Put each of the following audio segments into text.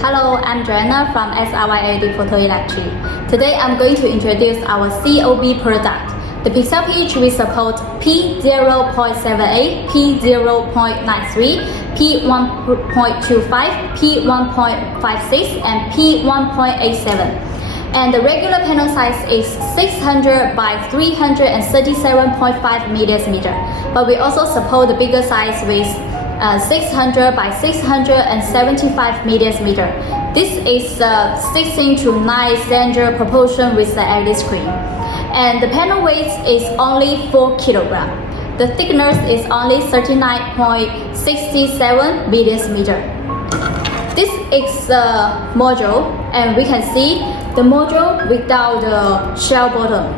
Hello, I'm Joanna from SRYLED Photoelectric. Today I'm going to introduce our COB product. The pixel pitch will support P0.78, P0.93, P1.25, P1.56, and P1.87. And the regular panel size is 600 by 337.5 millimeter. But we also support the bigger size with 600 by 675 millimeter. This is 16:9 standard proportion with the LED screen. And the panel weight is only 4 kilograms. The thickness is only 39.67 millimeter. This is the module, and we can see the module without the shell bottom.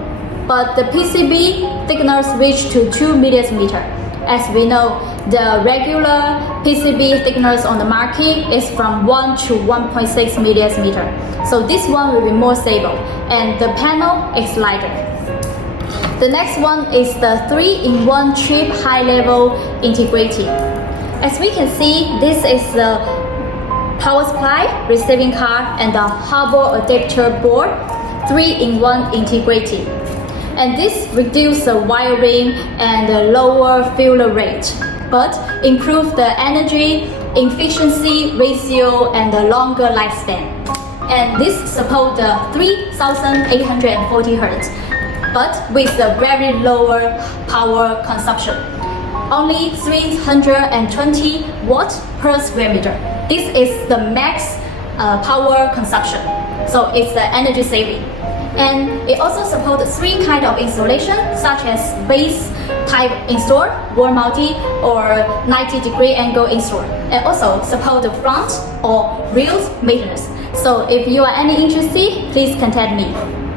But the PCB thickness reached to 2 millimeter. As we know, the regular PCB thickness on the market is from 1 to 1.6 millimeter. So this one will be more stable, and the panel is lighter. The next one is the 3-in-1 chip high-level integrated. As we can see, this is the power supply, receiving card, and the hardware adapter board, 3-in-1 integrated. And this reduces the wiring and the lower failure rate, but improve the energy efficiency ratio and the longer lifespan. And this supports the 3840 Hz, but with a very lower power consumption, only 320 watts per square meter. This is the max power consumption, so it's the energy saving. And it also supports 3 kinds of installation, such as base type install, wall mounted, or 90-degree angle install. And also support the front or rear maintenance. So if you are any interested, please contact me.